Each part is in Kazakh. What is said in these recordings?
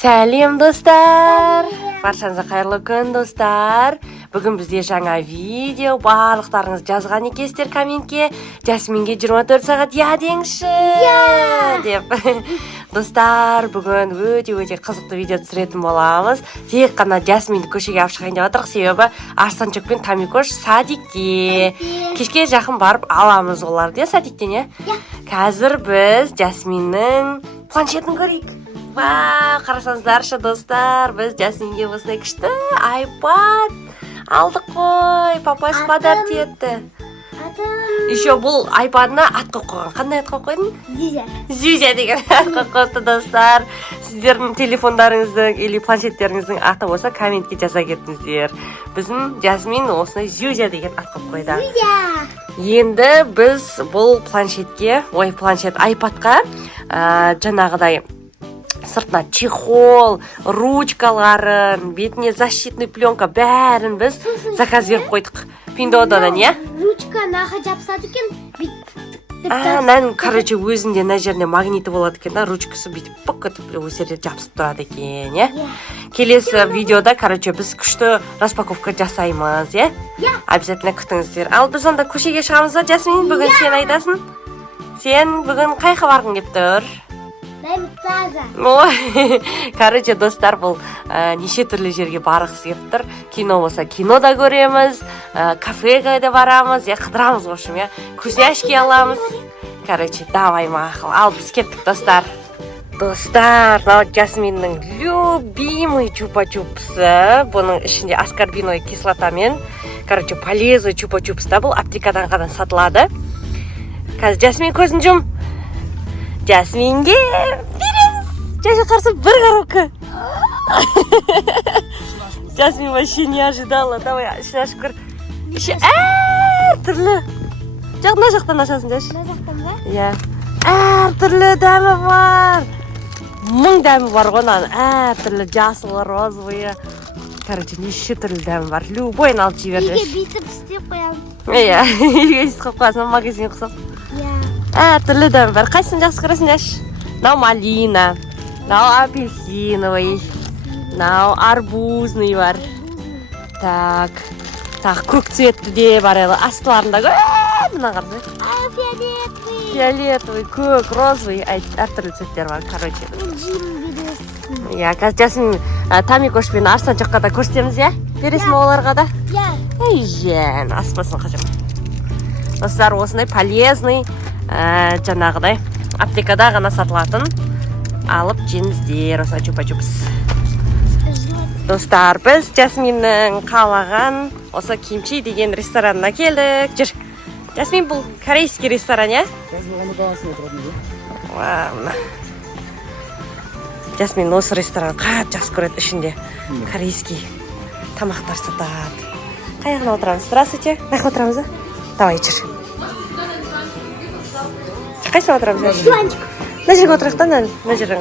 Сәлем достар! Баршаңызға қайырлы күн достар! Бүгін бізде жаңа видео, барлықтарыңыз жазған екенсіздер комментке. Жасминге 24 сағат я деңші! Деп. Достар, бүгін өте қызықты видео түсіретін боламыз. Тек қана Жасминді көшеге алып шығайын деп отырмық, себебі Арсанчок пен Тамикош садикке. Кешке жақын барып аламыз оларды, садиктен, иә? Қазір біз Жасминнің планшетін көрейік. Қарасаңыздаршы достар, біз Жасминге осындай күшті iPad алдық қой. Папасы подарок етті. Еще бұл iPad'ына ат қойып қойған. Қандай ат қойып қойдың? Зюзя деген ат қойып қойыпты достар. Сіздердің телефондарыңыздың или планшеттеріңіздің аты болса комментке жаза кетіңіздер. Біздің Жасмин осындай Зюзя деген ат қойып қойды. Енді біз бұл планшетке, планшет iPad'қа жаңағыдай сыртына чехол, ручкаларын, бетіне защитный пленка бәрін біз заказ беріп қойдық. Пиндодадан, иә? Ручка наға жапсады екен, короче, өзінде на жеріне магниті болады екен, ручкасы бүйтіп бүкітіп өсерде жабысып тұрады екен, иә? Келесі видеода, короче, біз күшті распаковка жасаймыз, иә? Обязательно күтіңіздер. Ал біз онда көшеге шығамыз ба, Жасмин? Бүгін сен айтасың? Сен бүгін қайқа барғың кеп тұр? Короче, достар, бұл неше түрлі жерге барғысы кеп тұр. Кино болса кинода көреміз, кафеге де барамыз, қыдырамыз, в общем, вкусняшки аламыз. Короче, давай мақыл. Ал біз кеттік, достар. Достар, Жасминнің любимый чупа-чупсы. Бұның ішінде аскорбиновая кислотамен, короче, полезный чупа-чупс та, бұл аптекадан ғана сатылады. Қазір Жасмин көзін жұм. Жасминге береміз. Жаша қарсы бір коробка. Жасмин вообще не ожидала. Давай, ішін ашып көр. Іші әр түрлі. Мына жақтан ашасын, Жаш. Мына жақтан ба? Иә. Әр түрлі дәмі бар. 1000 дәмі бар ғонан. Әр түрлі жасыл, розовый. Короче, неше түрлі дәмі бар. Любойын алып жей бер, Жаш. Үйге бүйтіп істеп қоямын. Иә, үйге істеп қоясың, магазинге құсап. Түрлі дәмі бар. Қайсысын жақсы көресің, Жаш? Мынау малина, мынау апельсиновый, мынау арбузный бар. Так, көк цветті де бар. Астыларында мына қарсы. Фиолетовый, көк, розовый, әр түрлі цветтер бар. Короче. Иә, қазір Жасмин Тамикош пен Арсанчокқа да көрсетеміз, иә? Бересің оларға да? Иә. Аспасын қажым. Достар, осындай полезный, жаңағыдай аптекада ғана сатылатын алып жеңіздер, осылай чупа-чупс. Достар, біз Жасминнің қалаған осы кимчи деген ресторанына келдік. Жүр. Жасмин, бұл корейский ресторан, иә? Жасмин осы ресторан қат жақсы көреді, ішінде корейский тамақтар сатады. Қаяғына отырамыз? Здравствуйте. Қаяққа отырамыз, да? Давай, жүр. Қайсыға отырамыз? Диванчик. Мына жерге отырайық та, мына жерге.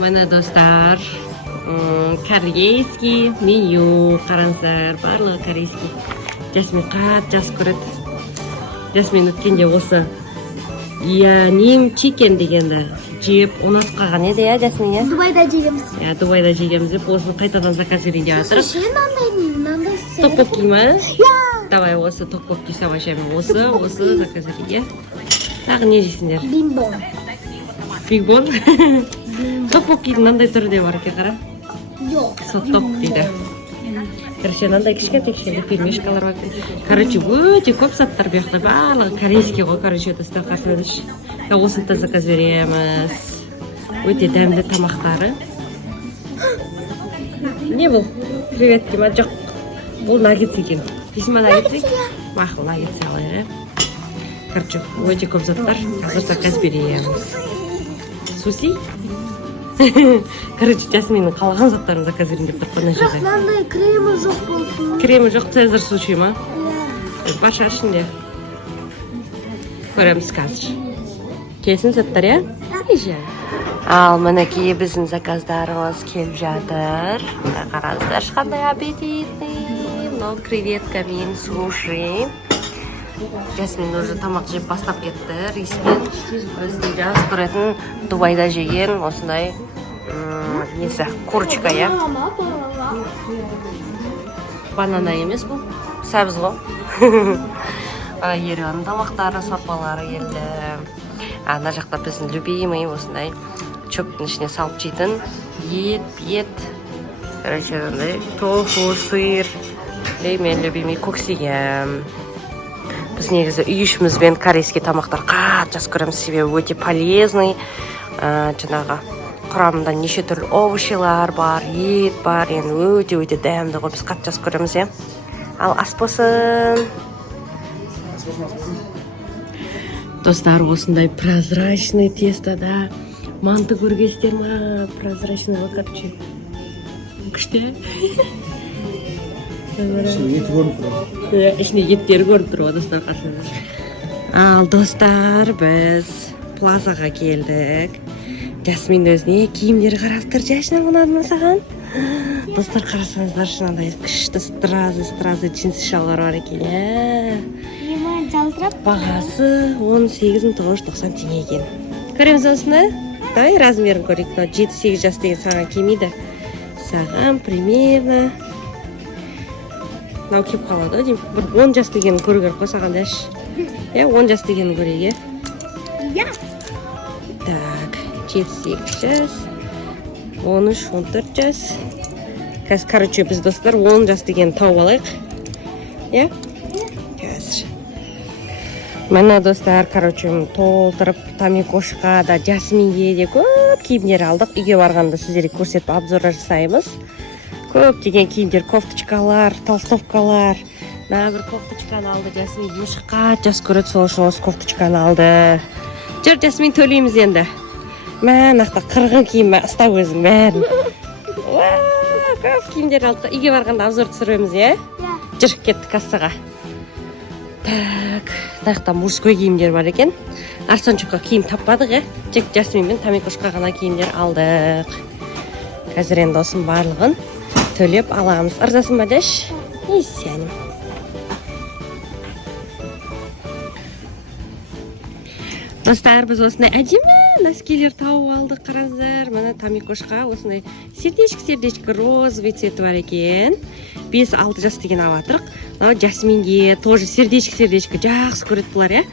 Міне достар, корейский меню қараңыздар, барлығы корейский. Жасмин қат жақсы көреді. Жасмин өткенде осы яним чикен дегенді жеп ұнатып қалған еді, иә, Жасмин, иә? Дубайда жегеміз. Иә, Дубайда жегеміз деп, осыны қайтадан заказ берейін деп жатырық. Мынандай Топпоки ма? Давай, осы топпоки савашамен, осы заказ берейін, иә? Тағы не жейсіңдер? Бимбон. Бигбон? Топпокидің мынандай түрі де бар екен, қара? Жоқ. Соттоп дейді. Короче, мынандай кішкентай пельмешкалар бар. Короче, өте көп заттар бұяқта, барлығы корейский ғой, короче, достар, қарсаңыздаршы. Осыны да заказ береміз. Өте дәмді тамақтары. Не бұл? Креветки ма? Жоқ. Бұл наггетс екен. Дейсің ба наггетс? Мақыл, наггетс алайық. Короче, өте көп заттар. Қазір заказ береміз. Суси? Короче, Жасминнің қалаған заттарын заказ берейін деп тұрып қана жерде. Мынандай кремі жоқ болсын. Кремі жоқ, Цезарь случай ма? Баша ішінде. Көреміз қазір. Келсін заттар, иә? Ал мінекей біздің заказдарымыз келіп жатыр. Қараңыздар, қандай аппетитный. Мынау креветка мен суши. Жасмин уже тамақ жеп бастап кетті, рейспен. Біздің жақсы көретін Дубайда жеген осындай несі курочка, иә? Банана емес бұл, сәбіз ғой. Ереванның тамақтары, сорпалары келді. Ана жақта біздің любимый осындай чөптің ішіне салып жейтін ет. Короче, тофу, сыр. Мен любимый көксеген. Біз негізі үй ішімізбен корейский тамақтар қатты жақсы көреміз, себебі өте полезный. Жаңағы құрамында неше түрлі овощилар бар, ет бар, енді өте дәмді ғой, біз қатты жақсы көреміз, иә. Ал ас болсын. Достар, осындай прозрачный тестада манты көргенсіздер ма? Прозрачный локапчи. Күшті. Ішіне еттері көріп тұр, достар, қарсаңыз. Ал достар, біз плазаға келдік. Жасмин өзіне киімдері қарап тұр, жашына ұнады ма саған? Достар, қарасаңыздар, шынандай күшті стразы джинсы шалбар бар екен, бағасы 18.990 теңге екен. Көреміз осыны? Давай размерін көрейік. 7-8 жас деген саған келмейді. Саған примерно мынау келіп қалады, деймін. Бір 10 жас дегенін көру керек қой саған, дәш. 10 жас дегенін көрейік, Иә. Так, 7-8 жас, 13-14 жас. Қазір, короче, біз достар 10 жас дегенін тауып алайық. Қазір. Мына достар, короче, толтырып Тамикошқа да, Жасминге де көп киімдер алдық. Үйге барғанда сіздерге көрсетіп обзор жасаймыз. Көп деген киімдер, кофточкалар, толстовкалар. Бір кофточканы алды Жасмин, ешқа жас көреді, сол үшін осы кофточканы алды. Жүр, Жасмин, төлейміз енді. Нақта қырғын киім ұстап өзім бәрін. Көп киімдер алдық. Үйге барғанда обзор түсіреміз, иә? Жүр, кетті кассаға. Так, нақта мужской киімдер бар екен. Арсанчукқа киім таппадық, тек Жасмин мен Тамикошқа ғана киімдер алдық. Қазір енді осының барлығын төлеп аламыз. Ырзасын ба, Даш? Сенім. Достар, біз осындай әдемі носкилер тауып алдық, қараңыздар. Мына Тамикошқа осындай сердечко розовый цветі бар екен. 5-6 жас деген алатырық. Жасминге тоже сердечко жақсы көреді бұлар, иә?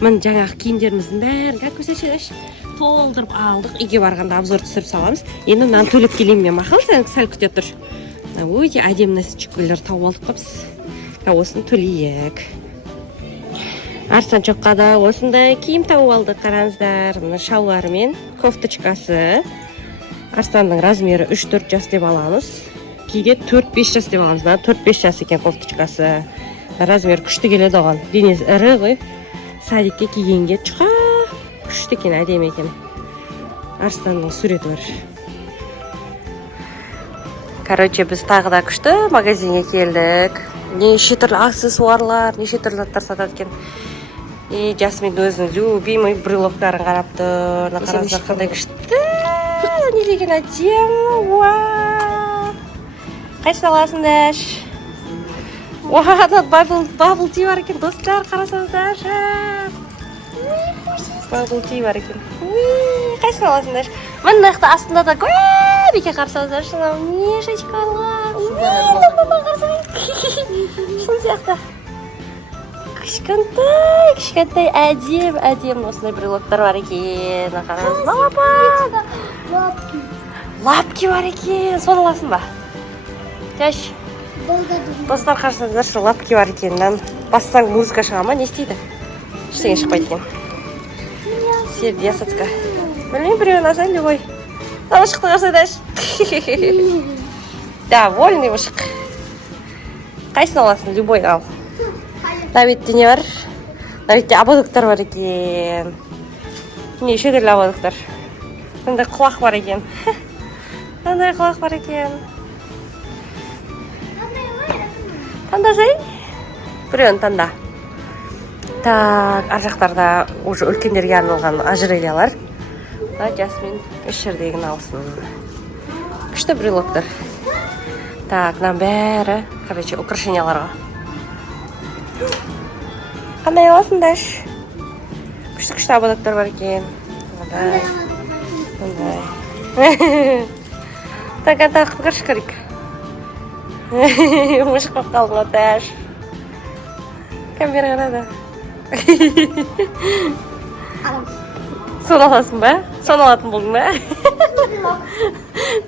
Мына жаңағы киімдеріміздің бәрін көрсетші, толдырып алдық. Үйге барғанда обзор түсіріп саламыз. Енді мынаны төлеп келейін мен, мақал, сәл күте тұр. Өте әдемі носкилер тауып алдық қопс. Осыны төлейік. Арсанчокқа да осындай киім тауып алдық, қараңыздар. Мына шалбары мен кофточкасы. Арстанның размері 3-4 жас деп аламыз. Кейде 4-5 жас деп аламыз. 4-5 жас екен кофточкасы. Размер күшті келеді оған. Денесі ірі ғой. Садикке кигенге чұқа күшті екен, әдемі екен. Арстанның суреті бар. Короче, біз тағы да күшті магазинге келдік. Неше түрлі аксессуарлар, неше түрлі заттар сатады екен. Жасмин өзінің любимый брелоктарын қарап тұр. Қараңыздар, қандай күшті. Не деген әдемі. Қайсыны аласың, Даш? Bubble tea бар екен, достар, қарасаңыздар. Bubble tea бар екен. Қайсыны аласың, Даш? Мына нақты астында да көп екен, қарасаңыздар. Не шашкалар. Шын сияқты. Кішкентай әдем осындай брелоктар бар екен. Қараңыз, лапки бар екен. Соны аласың ба? Жаш. Достар, қарасаңыздар, лапки бар екен. Бассаң музыка шыға ма? Не істейді? Ештеңе шықпайды екен. Сердесочка. Білмеймін, біреуін алсаң, любой. Саны шықты қарса, Даш. Довольный ұшық. Қайсын аласың? Любой ал. Навитте не бар? Навитте абадоктар бар екен. Неше түрлі абадоктар. Қандай құлақ бар екен. Тандасай? Біреуін танда. Так, ар жақтарда уже үлкендерге арналған ожерельялар. Жасмин үш жердегін алсын. Күшті брелоктар. Так, мына бәрі, короче, украшенияларға. Қандай аласың, Даш? Күшті абадоктар бар екен. Мындай. Таган тағып кіріш керек. Мұшық болып қалдың оташ. Камера қарады. Соны аласың ба? Соны алатын болдың ба?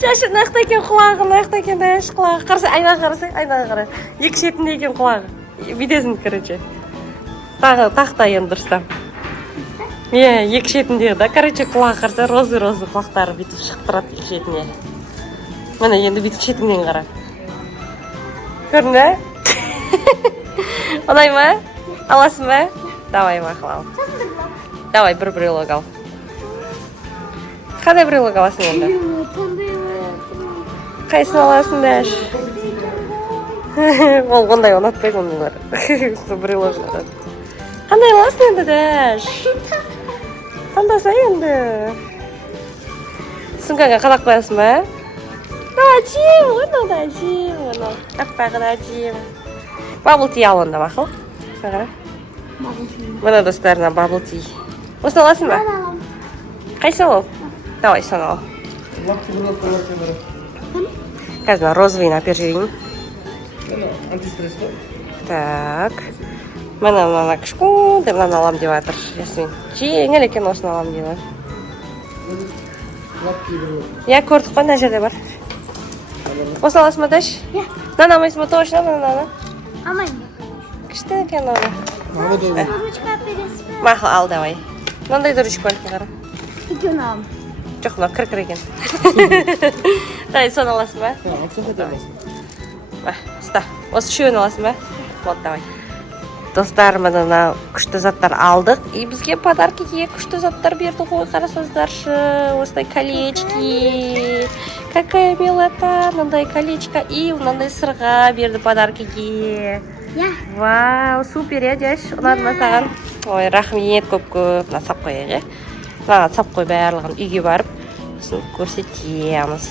Жашы нақта екен құлағы, нақта екен дәш құлағы. Қарсы, айнаға қарасай, айнаға қара. Екі шетінде екен құлағы. Видесін, короче. Тақта енді дұрыстам. Екі шетінде да, короче, құлағы қарса, розы-розы құлақтары бүйтіп шығып тұрады екі шетіне. Міне, енді бүйтіп шетіңнен қара. Көрдің бе? Ұнай ма? Аласың ба? Давай, мақұл. Давай, бір брелок ал. Қандай брелок аласың енді? Қайсын аласың дәш? Ол ондай ұнатпайды ондайлар. Брелок ұнатады. Қандай аласың енді дәш? Таңдаса енді. Сумкаңа қалап қоясың ба? Әдем, оны да әдем, оны. Аппағы да әдем. Бабл ти ал онда мақұл. Мына достарына бабл ти. Осыны аласың ба? Қайсы ол? Давай, соны ал. Қазір розовыйын апер жіберейін. Антистресс ба? Так. Мына кішкентай мынаны алам деп жатыр Ясмин. Жеңіл екен осыны алам деп жатыр. Иә, көрдік қой, мына жерде бар. Осыны аласың ба, Даш? Иә. Мынаны алмайсың ба, точно мынаны? Алмаймын. Күшті екен оны. Ручка бересіз бе? Мақұл, ал давай. Мынандай да ручка бар екен қара. Екеуін аламын. Жоқ, мына кір екен. Давай, соны аласың ба? Ұста, осы үшеуін аласың ба? Вот, давай. Достар, мына күшті заттар алдық. И бізге подаркиге күшті заттар берді ғой, қарасаңыздаршы. Осындай колечки. Какая милота, мынандай колечко. И мынандай сырға берді подаркиге. Иә. Вау, супер, е, Даш. Ұнады ма саған? Ой, рахмет көп-көп. Мына сап қояйық, е. Мына сап қой барлығын үйге барып, сосын көрсетеміз.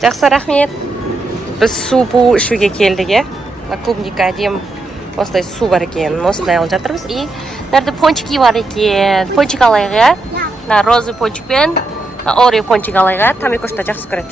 Жақсы, рахмет. Біз супу ішуге келдік, е. Клубника әдем осындай су бар екен. Осындай алып жатырмыз. И нәрді пончики бар екен. Пончик алайық, е. Розы пончикпен, орео пончик алайық, е. Тамикошта жақсы көреді.